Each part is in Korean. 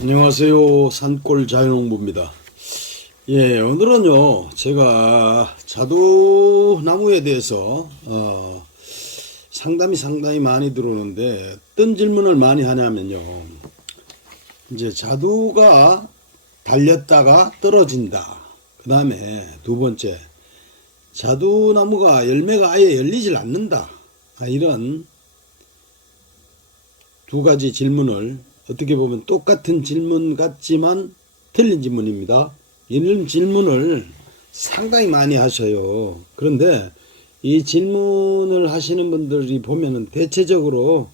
안녕하세요. 산골 자연농부입니다. 예, 오늘은요, 제가 자두나무에 대해서, 상담이 많이 들어오는데, 어떤 질문을 많이 하냐면요, 이제 자두가 달렸다가 떨어진다. 그 다음에 두 번째, 자두나무가 열매가 아예 열리질 않는다. 이런 두 가지 질문을 어떻게 보면 똑같은 질문 같지만 틀린 질문입니다. 이런 질문을 상당히 많이 하셔요. 그런데 이 질문을 하시는 분들이 보면은 대체적으로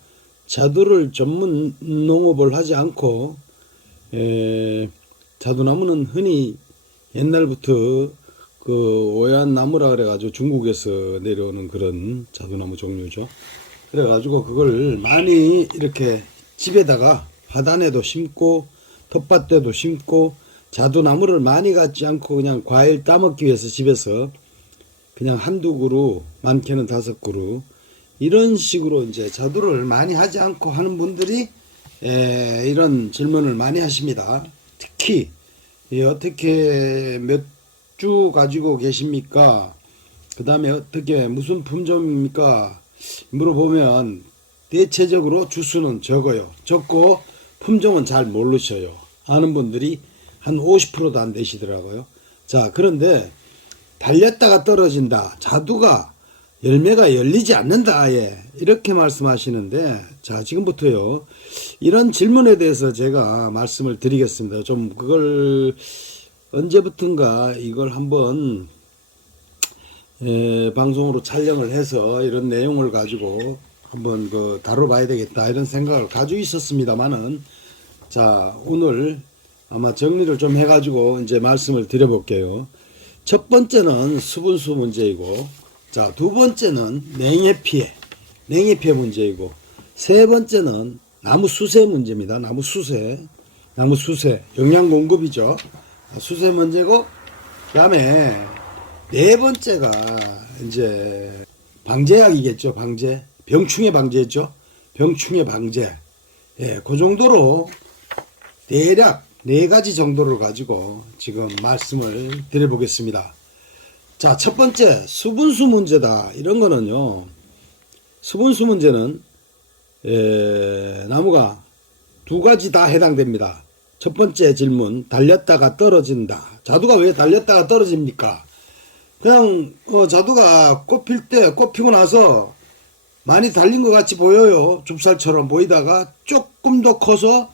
자두를 전문 농업을 하지 않고 자두나무는 흔히 옛날부터 그 오얏 나무라 그래가지고 중국에서 내려오는 그런 자두나무 종류죠. 그래가지고 그걸 많이 이렇게 집에다가 화단에도 심고 텃밭에도 심고 자두나무를 많이 갖지 않고 그냥 과일 따먹기 위해서 집에서 그냥 한두 그루, 많게는 5그루 이런 식으로 이제 자두를 많이 하지 않고 하는 분들이 이런 질문을 많이 하십니다. 특히 어떻게 몇 주 가지고 계십니까? 그 다음에 어떻게 무슨 품종입니까? 물어보면 대체적으로 주수는 적고 품종은 잘 모르셔요. 아는 분들이 한 50%도 안 되시더라고요. 자, 그런데 달렸다가 떨어진다. 자두가 열매가 열리지 않는다. 아예 이렇게 말씀하시는데, 자, 지금부터요 이런 질문에 대해서 제가 말씀을 드리겠습니다. 좀 그걸 언제부턴가 이걸 한번 방송으로 촬영을 해서 이런 내용을 가지고 한번 다뤄봐야 되겠다 이런 생각을 가지고 있었습니다만은, 자, 오늘 아마 정리를 좀 해가지고 이제 말씀을 드려볼게요. 첫 번째는 수분수 문제이고, 자, 두 번째는 냉해 피해 문제이고, 세 번째는 나무 수세 문제입니다. 나무 수세 영양 공급이죠. 수세 문제고, 그다음에 네 번째가 이제 방제약이겠죠. 병충해 방제죠. 병충해 방제. 예, 그 정도로 대략 네 가지 정도를 가지고 지금 말씀을 드려보겠습니다. 자, 첫 번째 수분수 문제다. 이런 거는요, 수분수 문제는 나무가 두 가지 다 해당됩니다. 첫 번째 질문, 달렸다가 떨어진다. 자두가 왜 달렸다가 떨어집니까? 그냥 자두가 꽃 피고 나서 많이 달린 것 같이 보여요. 좁쌀처럼 보이다가 조금 더 커서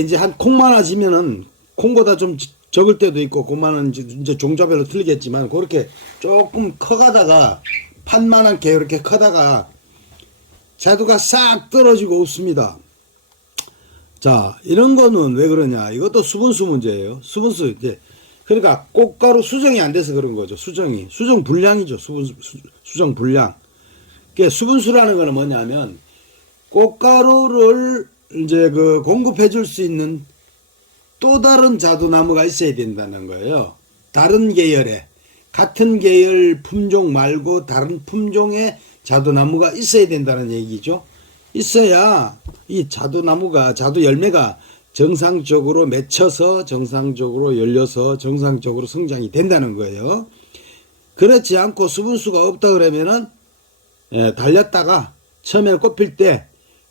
이제 한 콩만해지면은, 콩보다 좀 적을 때도 있고 그만은 이제 종자별로 틀리겠지만, 그렇게 조금 커가다가 판만하게 이렇게 커다가 자두가 싹 떨어지고 없습니다. 자, 이런 거는 왜 그러냐? 이것도 수분수 문제예요. 수분수 이제, 그러니까 꽃가루 수정이 안 돼서 그런 거죠. 수정 불량이죠. 수정 불량. 그러니까 수분수라는 거는 뭐냐면, 꽃가루를 이제 공급해 줄 수 있는 또 다른 자두나무가 있어야 된다는 거예요. 다른 계열의, 같은 계열 품종 말고 다른 품종의 자두나무가 있어야 된다는 얘기죠. 있어야 이 자두나무가, 자두 열매가 정상적으로 맺혀서 정상적으로 열려서 정상적으로 성장이 된다는 거예요. 그렇지 않고 수분수가 없다 그러면은 달렸다가 처음에 꽃필 때,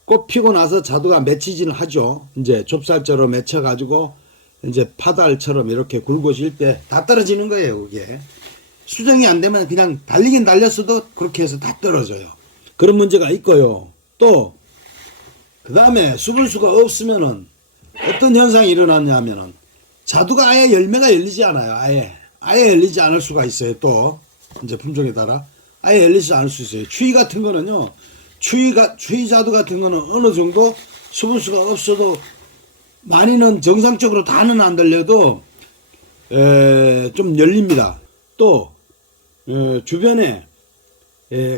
꽃 피고 나서 자두가 맺히지는 하죠. 이제 좁쌀처럼 맺혀가지고 이제 파달처럼 이렇게 굵어질 때 다 떨어지는 거예요. 그게 수정이 안 되면 그냥 달리긴 달렸어도 그렇게 해서 다 떨어져요. 그런 문제가 있고요. 또 그 다음에 수분수가 없으면은 어떤 현상이 일어났냐면은, 자두가 아예 열매가 열리지 않아요. 아예 열리지 않을 수가 있어요. 또 이제 품종에 따라 아예 열리지 않을 수 있어요. 추위 같은 거는요, 추위 자두 같은 거는 어느 정도 수분수가 없어도, 많이는 정상적으로 다는 안 달려도 좀 열립니다. 또 주변에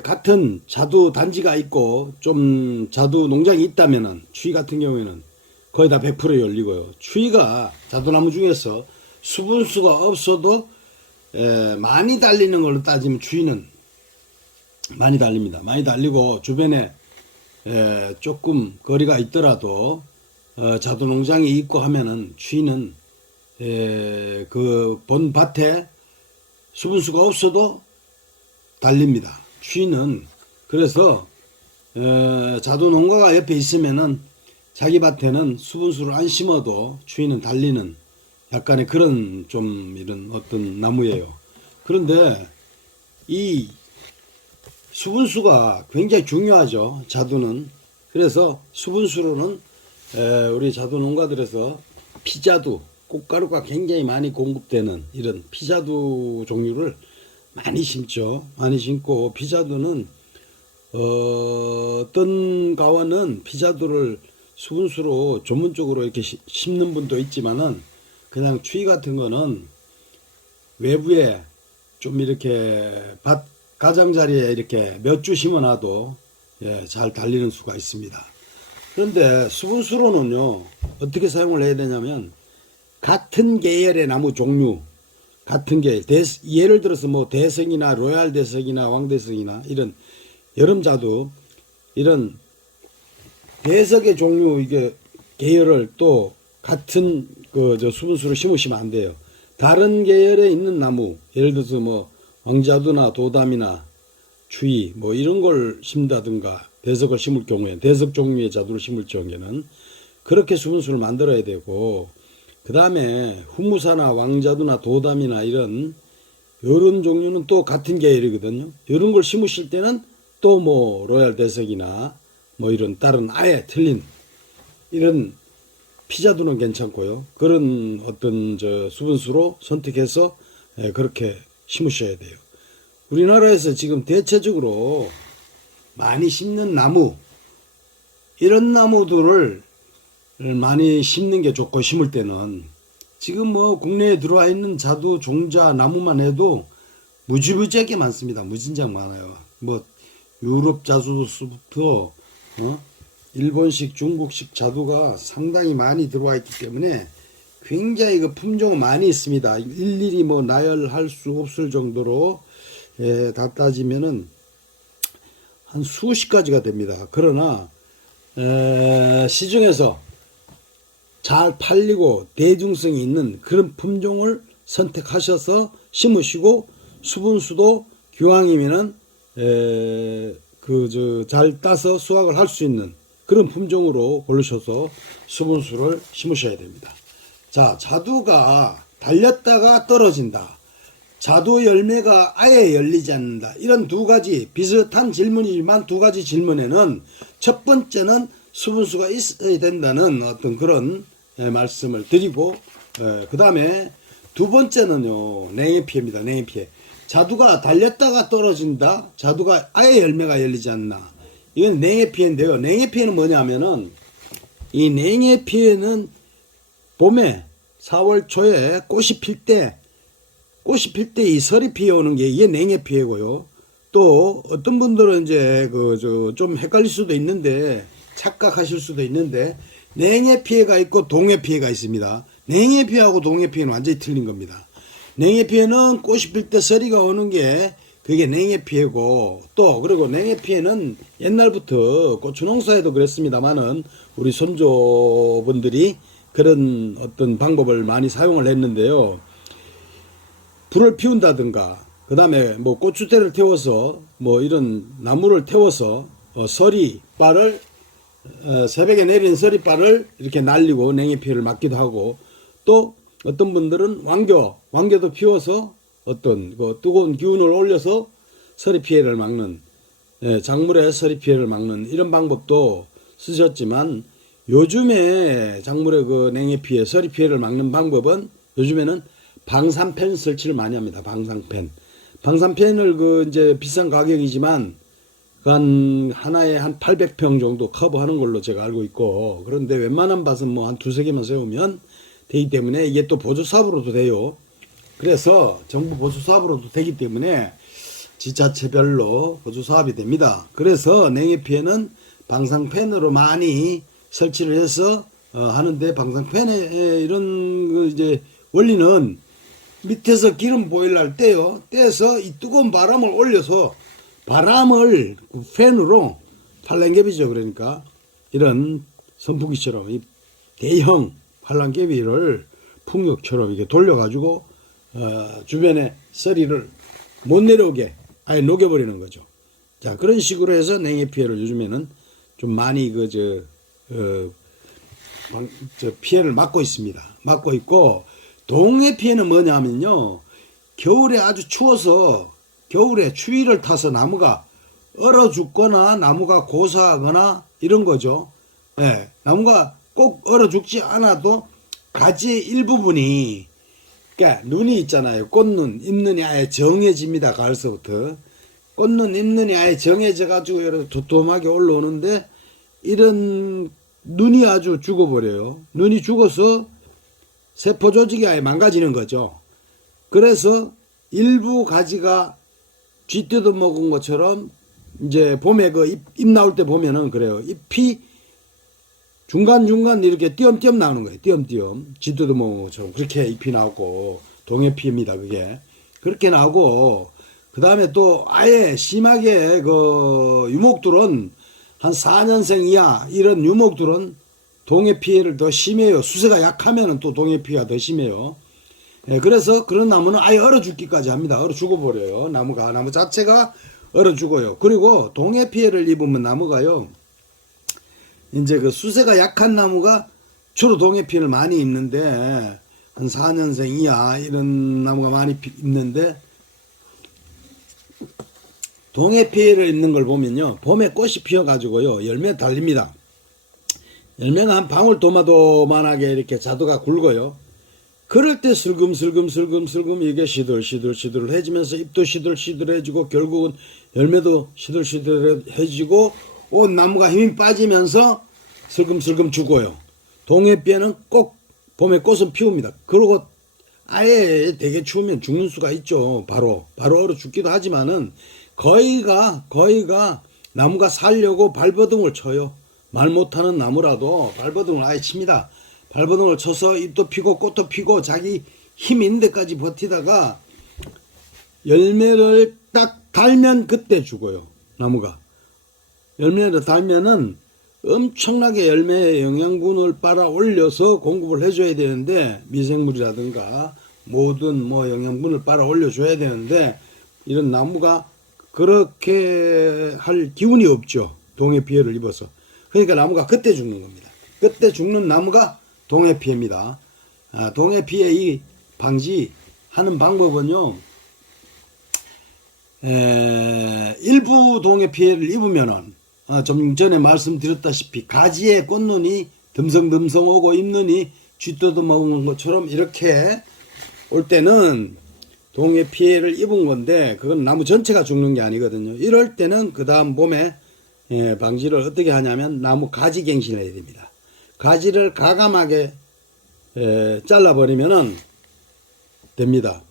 같은 자두 단지가 있고 좀 자두 농장이 있다면은, 추위 같은 경우에는 거의 다 100% 열리고요. 추위가 자두나무 중에서 수분수가 없어도 많이 달리는 걸로 따지면 추위는 많이 달립니다. 많이 달리고 주변에 조금 거리가 있더라도 자두 농장이 있고 하면은 추위는 그 본 밭에 수분수가 없어도 달립니다. 추위는. 그래서 자두 농가가 옆에 있으면은 자기 밭에는 수분수를 안 심어도 추위는 달리는 약간의 그런 좀 이런 어떤 나무예요. 그런데 이 수분수가 굉장히 중요하죠. 자두는. 그래서 수분수로는 우리 자두 농가들에서 피자두, 꽃가루가 굉장히 많이 공급되는 이런 피자두 종류를 많이 심죠. 많이 심고 피자두는 어떤 가원은 피자두를 수분수로 전문적으로 이렇게 심는 분도 있지만은 그냥 추위 같은 거는 외부에 좀 이렇게 밭 가장자리에 이렇게 몇 주 심어놔도 잘 달리는 수가 있습니다. 그런데 수분수로는요 어떻게 사용을 해야 되냐면 같은 계열의 나무 종류 같은 계열 예를 들어서 뭐 대성이나 로얄 대성이나 왕대성이나 이런 여름자두 이런 대석의 종류 이게 계열을 또 같은 저 수분수로 심으시면 안 돼요. 다른 계열에 있는 나무 예를 들어서 뭐 왕자두나 도담이나 추위 뭐 이런 걸 심다든가 대석을 심을 경우에 대석 종류의 자두를 심을 경우에는 그렇게 수분수를 만들어야 되고 그 다음에 후무사나 왕자두나 도담이나 이런 종류는 또 같은 계열이거든요. 이런 걸 심으실 때는 또 뭐 로얄 대석이나 뭐 이런 다른 아예 틀린 이런 피자두는 괜찮고요. 그런 어떤 저 수분수로 선택해서 그렇게 심으셔야 돼요. 우리나라에서 지금 대체적으로 많이 심는 나무 이런 나무들을 많이 심는 게 좋고 심을 때는 지금 뭐 국내에 들어와 있는 자두 종자 나무만 해도 무지무지하게 많습니다. 무진장 많아요. 뭐 유럽 자두부터 일본식 중국식 자두가 상당히 많이 들어와 있기 때문에 굉장히 그 품종은 많이 있습니다. 일일이 뭐 나열할 수 없을 정도로 다 따지면은 한 수십 가지가 됩니다. 그러나 시중에서 잘 팔리고 대중성이 있는 그런 품종을 선택하셔서 심으시고 수분수도 기왕이면은 잘 따서 수확을 할 수 있는 그런 품종으로 고르셔서 수분수를 심으셔야 됩니다. 자, 자두가 달렸다가 떨어진다. 자두 열매가 아예 열리지 않는다. 이런 두 가지 비슷한 질문이지만 두 가지 질문에는 첫 번째는 수분수가 있어야 된다는 어떤 그런 말씀을 드리고 그 다음에 두 번째는요 냉해피해입니다. 냉해피해. 자두가 달렸다가 떨어진다. 자두가 아예 열매가 열리지 않나. 이건 냉해피해인데요. 냉해피해는 뭐냐면은 이 냉해피해는 봄에 4월 초에 꽃이 필 때 이 설이 피어오는 게 이게 냉해피해고요. 또 어떤 분들은 이제 좀 헷갈릴 수도 있는데 착각하실 수도 있는데 냉해피해가 있고 동해피해가 있습니다. 냉해피해하고 동해피해는 완전히 틀린 겁니다. 냉해피해는 꽃이 필 때 서리가 오는 게 그게 냉해피해고 또 그리고 냉해피해는 옛날부터 고추농사에도 그랬습니다만은 우리 선조분들이 그런 어떤 방법을 많이 사용을 했는데요. 불을 피운다든가 그 다음에 뭐 고추대를 태워서 뭐 이런 나무를 태워서 서리바를 새벽에 내린 서리바를 이렇게 날리고 냉해피해를 막기도 하고 또 어떤 분들은 왕겨도 피워서 어떤 그 뜨거운 기운을 올려서 서리 피해를 막는 작물의 서리 피해를 막는 이런 방법도 쓰셨지만 요즘에 작물의 그 냉해 피해, 서리 피해를 막는 방법은 요즘에는 방산펜 설치를 많이 합니다. 방산펜을 이제 비싼 가격이지만 하나에 한 800평 정도 커버하는 걸로 제가 알고 있고 그런데 웬만한 밭은 뭐 한 두세 개만 세우면 되기 때문에 이게 또 보조 사업으로도 돼요. 그래서 정부 보조 사업으로도 되기 때문에 지자체별로 보조 사업이 됩니다. 그래서 냉해 피해는 방산펜으로 많이 설치를 해서 하는데 방산펜의 이런 이제 원리는 밑에서 기름 보일러를 떼서 이 뜨거운 바람을 올려서 바람을 팬으로 팔랭개비죠. 그러니까 이런 선풍기처럼 이 대형 환란개비를 풍력처럼 이렇게 돌려가지고 주변에 썰이를 못 내려오게 아예 녹여버리는 거죠. 자, 그런 식으로 해서 냉해 피해를 요즘에는 좀 많이 피해를 막고 있습니다. 막고 있고, 동해 피해는 뭐냐면요, 겨울에 아주 추워서 겨울에 추위를 타서 나무가 얼어 죽거나 나무가 고사하거나 이런 거죠. 예, 나무가 꼭 얼어 죽지 않아도 가지의 일부분이, 그러니까 눈이 있잖아요. 꽃눈, 잎눈이 아예 정해집니다. 가을서부터. 꽃눈, 잎눈이 아예 정해져 가지고 이렇게 도톰하게 올라오는데, 이런 눈이 아주 죽어버려요. 눈이 죽어서 세포 조직이 아예 망가지는 거죠. 그래서 일부 가지가 쥐 뜯어 먹은 것처럼 이제 봄에 그 잎 나올 때 보면은 그래요. 잎이 중간중간 이렇게 띄엄띄엄 나오는 거예요. 띄엄띄엄. 쥐 뜯어 먹은 것처럼. 그렇게 잎이 나오고, 동해피입니다. 그게. 그렇게 나오고, 그 다음에 또 아예 심하게 그 유목들은 한 4년생 이하 이런 유목들은 동해 피해를 더 심해요. 수세가 약하면은 또 동해 피해가 더 심해요. 예, 그래서 그런 나무는 아예 얼어 죽기까지 합니다. 얼어 죽어버려요. 나무 자체가 얼어 죽어요. 그리고 동해 피해를 입으면 나무가요, 이제 그 수세가 약한 나무가 주로 동해 피해를 많이 입는데, 한 4년생 이하 이런 나무가 많이 입는데, 동해 피해를 입는 걸 보면요, 봄에 꽃이 피어가지고요, 열매 달립니다. 열매가 한 방울토마토만하게 이렇게 자두가 굵어요. 그럴 때 슬금슬금 이게 시들시들해지면서 잎도 시들시들해지고 결국은 열매도 시들시들해지고 온 나무가 힘이 빠지면서 슬금슬금 죽어요. 동해피해는 꼭 봄에 꽃은 피웁니다. 그리고 아예 되게 추우면 죽는 수가 있죠. 바로 얼어 죽기도 하지만은 거의가 나무가 살려고 발버둥을 쳐요. 말 못하는 나무라도 발버둥을 아예 칩니다. 발버둥을 쳐서 잎도 피고 꽃도 피고 자기 힘 있는 데까지 버티다가 열매를 딱 달면 그때 죽어요. 나무가. 열매를 달면은 엄청나게 열매에 영양분을 빨아 올려서 공급을 해줘야 되는데, 미생물이라든가 모든 영양분을 빨아 올려줘야 되는데, 이런 나무가 그렇게 할 기운이 없죠. 동해 피해를 입어서. 그러니까 나무가 그때 죽는 겁니다. 그때 죽는 나무가 동해 피해입니다. 동해 피해 이 방지하는 방법은요, 일부 동해 피해를 입으면은 좀 전에 말씀드렸다시피 가지에 꽃눈이 듬성듬성 오고 잎눈이 쥐뜯어 먹는 것처럼 이렇게 올 때는 동해 피해를 입은 건데, 그건 나무 전체가 죽는 게 아니거든요. 이럴 때는 그 다음 봄에 방지를 어떻게 하냐면 나무 가지 갱신을 해야 됩니다. 가지를 가감하게 잘라버리면은 됩니다.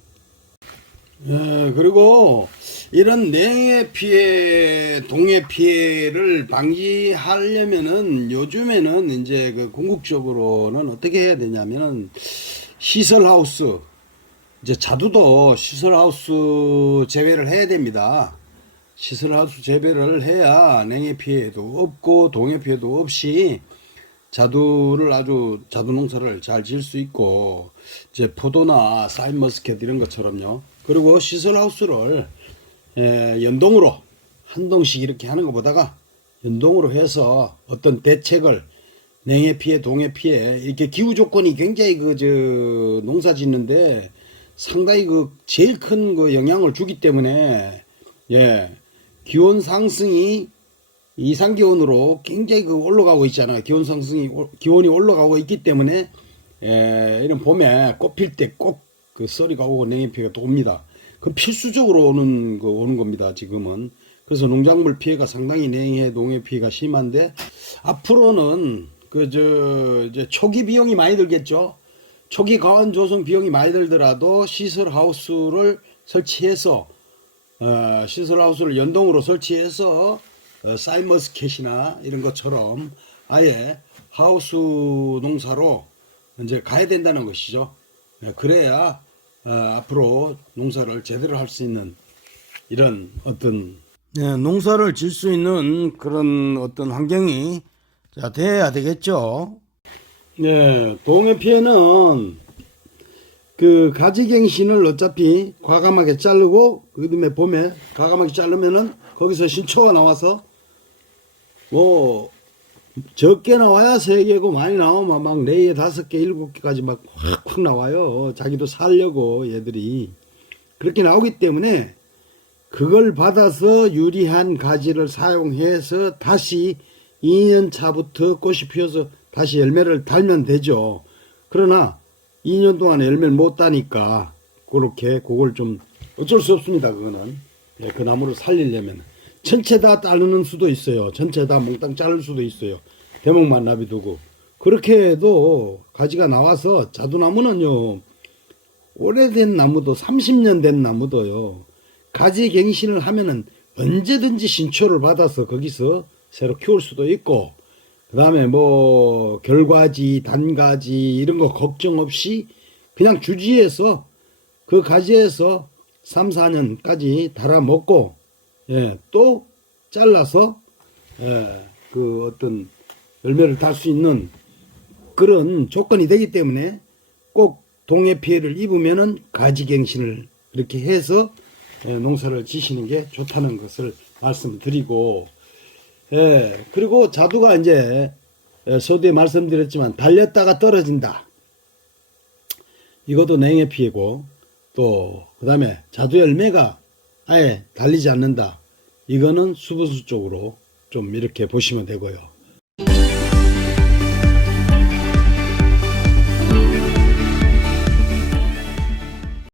그리고 이런 냉해 피해, 동해 피해를 방지하려면은 요즘에는 이제 그 궁극적으로는 어떻게 해야 되냐면은 시설하우스, 이제 자두도 시설하우스 재배를 해야 됩니다. 시설하우스 재배를 해야 냉해 피해도 없고 동해 피해도 없이 자두 농사를 잘 지을 수 있고, 이제 포도나 샤인머스켓 이런 것처럼요. 그리고 시설하우스를 연동으로 한 동씩 이렇게 하는 것보다가 연동으로 해서 어떤 대책을 냉해 피해, 동해 피해, 이렇게 기후 조건이 굉장히 농사 짓는데 상당히 제일 큰 영향을 주기 때문에, 기온 상승이 이상기온으로 굉장히 올라가고 있잖아요. 기온이 올라가고 있기 때문에, 이런 봄에 꽃 필 때 꼭 썰이가 오고 냉해 피해가 또 옵니다. 그 필수적으로 오는 겁니다, 지금은. 그래서 농작물 피해가 상당히 냉해, 동해 피해가 심한데, 앞으로는 이제 초기 비용이 많이 들겠죠. 초기 가원 조성 비용이 많이 들더라도 시설하우스를 설치해서, 시설하우스를 연동으로 설치해서 샤인머스켓이나 이런 것처럼 아예 하우스 농사로 이제 가야 된다는 것이죠. 그래야 앞으로 농사를 제대로 할 수 있는 이런 어떤 농사를 질 수 있는 그런 어떤 환경이 돼야 되겠죠. 예, 동해 피해는 그 가지갱신을 어차피 과감하게 자르고 그다음에 봄에 과감하게 자르면은 거기서 신초가 나와서 뭐 적게 나와야 3개고 많이 나오면 막 4개, 5개, 7개까지 막 확확 나와요. 자기도 살려고 얘들이 그렇게 나오기 때문에 그걸 받아서 유리한 가지를 사용해서 다시 2년 차부터 꽃이 피어서 다시 열매를 달면 되죠. 그러나 2년 동안 열매를 못 따니까 그렇게 그걸 좀 어쩔 수 없습니다. 그거는 예, 그 나무를 살리려면 전체 다 자르는 수도 있어요. 전체 다 몽땅 자를 수도 있어요. 대목만 놔두고 그렇게 해도 가지가 나와서 자두나무는요 오래된 나무도 30년 된 나무도요 가지 갱신을 하면은 언제든지 신초를 받아서 거기서 새로 키울 수도 있고 그 다음에 뭐 결과지 단가지 이런 거 걱정 없이 그냥 주지에서 그 가지에서 3, 4년까지 달아 먹고 예, 또 잘라서 예, 그 어떤 열매를 달 수 있는 그런 조건이 되기 때문에 꼭 동해 피해를 입으면은 가지갱신을 이렇게 해서 농사를 지시는 게 좋다는 것을 말씀드리고, 예, 그리고 자두가 이제 서두에 말씀드렸지만 달렸다가 떨어진다. 이것도 냉해 피해고, 또 그다음에 자두 열매가 아예 달리지 않는다. 이거는 수분수 쪽으로 좀 이렇게 보시면 되고요.